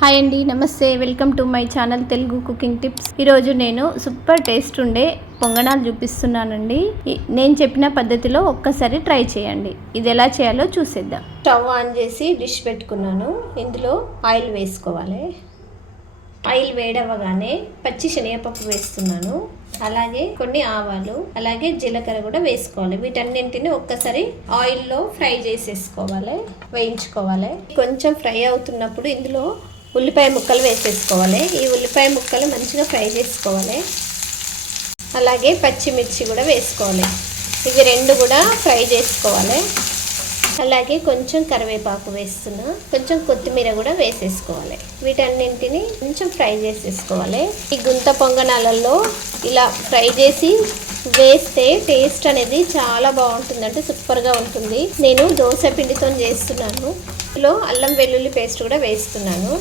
Hi అండి నమస్తే. Welcome to my channel Telugu cooking tips. ఈరోజు నేను సూపర్ టేస్ట్ ఉండే పొంగనాలు చూపిస్తున్నానండి. నేను చెప్పిన పద్ధతిలో ఒక్కసారి ట్రై చేయండి. ఇది ఎలా చేయాలో చూసేద్దాం. స్టవ్ ఆన్ చేసి డిష్ పెట్టుకున్నాను. ఇందులో ఆయిల్ వేసుకోవాలి. ఆయిల్ వేడవగానే పచ్చి శనగపప్పు వేస్తున్నాను. అలాగే కొన్ని ఆవాలు అలాగే జీలకర్ర కూడా వేసుకోవాలి. వీటన్నింటిని ఒక్కసారి ఆయిల్లో ఫ్రై చేసేసుకోవాలి. వేయించుకోవాలి. కొంచెం ఫ్రై అవుతున్నప్పుడు ఇందులో ఉల్లిపాయ ముక్కలు వేసేసుకోవాలి. ఈ ఉల్లిపాయ ముక్కలు మంచిగా ఫ్రై చేసుకోవాలి. అలాగే పచ్చిమిర్చి కూడా వేసుకోవాలి. ఇవి రెండు కూడా ఫ్రై చేసుకోవాలి. అలాగే కొంచెం కరివేపాకు వేస్తున్నా. కొంచెం కొత్తిమీర కూడా వేసేసుకోవాలి. వీటన్నింటిని కొంచెం ఫ్రై చేసేసుకోవాలి. ఈ గుంత పొంగనాలలో ఇలా ఫ్రై చేసి వేస్తే టేస్ట్ అనేది చాలా బాగుంటుంది అంటే సూపర్గా ఉంటుంది. నేను దోశ పిండితో చేస్తున్నాను. ఇందులో అల్లం వెల్లుల్లి పేస్ట్ కూడా వేస్తున్నాను.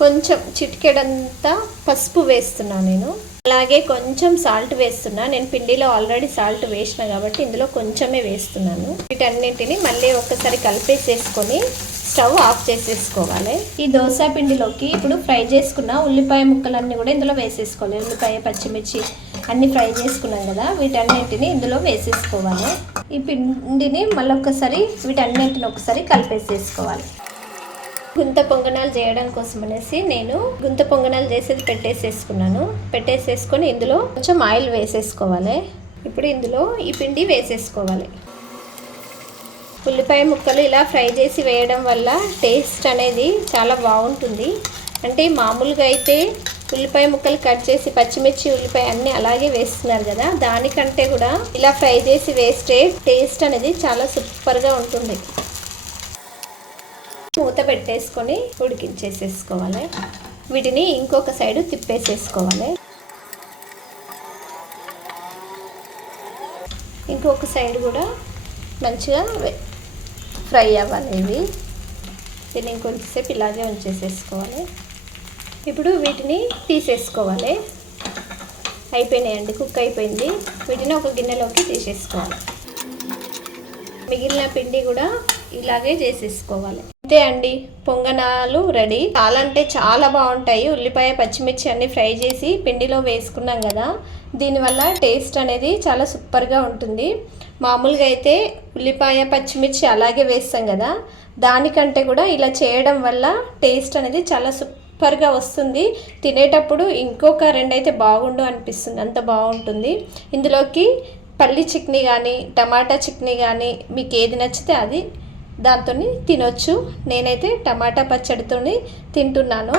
కొంచెం చిటికెడంతా పసుపు వేస్తున్నాను నేను. అలాగే కొంచెం సాల్ట్ వేస్తున్నా. నేను పిండిలో ఆల్రెడీ సాల్ట్ వేసిన కాబట్టి ఇందులో కొంచెమే వేస్తున్నాను. వీటన్నింటిని మళ్ళీ ఒక్కసారి కలిపేసేసుకొని స్టవ్ ఆఫ్ చేసేసుకోవాలి. ఈ దోశ పిండిలోకి ఇప్పుడు ఫ్రై చేసుకున్న ఉల్లిపాయ ముక్కలన్నీ కూడా ఇందులో వేసేసుకోవాలి. ఉల్లిపాయ పచ్చిమిర్చి అన్ని ఫ్రై చేసుకున్నాం కదా వీటన్నింటిని ఇందులో వేసేసుకోవాలి. ఈ పిండిని మళ్ళీ ఒక్కసారి వీటన్నింటిని ఒకసారి కలిపేసేసుకోవాలి. గుంత పొంగనాలు చేయడం కోసం అనేసి నేను గుంత పొంగనాలు చేసేది పెట్టేసేసుకున్నాను. పెట్టేసేసుకొని ఇందులో కొంచెం ఆయిల్ వేసేసుకోవాలి. ఇప్పుడు ఇందులో ఈ పిండి వేసేసుకోవాలి. ఉల్లిపాయ ముక్కలు ఇలా ఫ్రై చేసి వేయడం వల్ల టేస్ట్ అనేది చాలా బాగుంటుంది. అంటే మామూలుగా అయితే ఉల్లిపాయ ముక్కలు కట్ చేసి పచ్చిమిర్చి ఉల్లిపాయ అన్నీ అలాగే వేస్తున్నారు కదా. దానికంటే కూడా ఇలా ఫ్రై చేసి వేస్తే టేస్ట్ అనేది చాలా సూపర్గా ఉంటుంది. మూత పెట్టేసుకొని ఉడికించేసేసుకోవాలి. వీటిని ఇంకొక సైడు తిప్పేసేసుకోవాలి. ఇంకొక సైడ్ కూడా మంచిగా ఫ్రై అవ్వాలి ఇవి. దీన్ని ఇంకొంచెంసేపు ఇలాగే ఉంచేసేసుకోవాలి. ఇప్పుడు వీటిని తీసేసుకోవాలి. అయిపోయినాయండి కుక్ అయిపోయింది. వీటిని ఒక గిన్నెలోకి తీసేసుకోవాలి. మిగిలిన పిండి కూడా ఇలాగే చేసేసుకోవాలి. అంతే అండి పొంగనాలు రెడీ. చాలా అంటే చాలా బాగుంటాయి. ఉల్లిపాయ పచ్చిమిర్చి అన్ని ఫ్రై చేసి పిండిలో వేసుకున్నాం కదా దీనివల్ల టేస్ట్ అనేది చాలా సూపర్గా ఉంటుంది. మామూలుగా అయితే ఉల్లిపాయ పచ్చిమిర్చి అలాగే వేస్తాం కదా దానికంటే కూడా ఇలా చేయడం వల్ల టేస్ట్ అనేది చాలా సూపర్గా వస్తుంది. తినేటప్పుడు ఇంకొక రెండు అయితే బాగుండు అనిపిస్తుంది. అంత బాగుంటుంది. ఇందులోకి పల్లి చట్నీ కానీ టమాటా చట్నీ కానీ మీకు ఏది నచ్చితే అది దాంతో తినొచ్చు. నేనైతే టమాటా పచ్చడితో తింటున్నాను.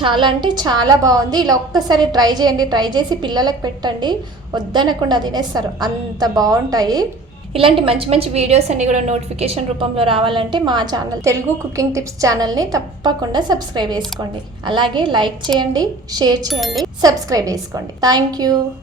చాలా అంటే చాలా బాగుంది. ఇలా ఒక్కసారి ట్రై చేయండి. ట్రై చేసి పిల్లలకు పెట్టండి. వద్దనకుండా తినేస్తారు. అంత బాగుంటాయి. ఇలాంటి మంచి మంచి వీడియోస్ అన్ని కూడా నోటిఫికేషన్ రూపంలో రావాలంటే మా ఛానల్ తెలుగు కుకింగ్ టిప్స్ ఛానల్ని తప్పకుండా సబ్స్క్రైబ్ చేసుకోండి. అలాగే లైక్ చేయండి షేర్ చేయండి సబ్స్క్రైబ్ చేసుకోండి. Thank you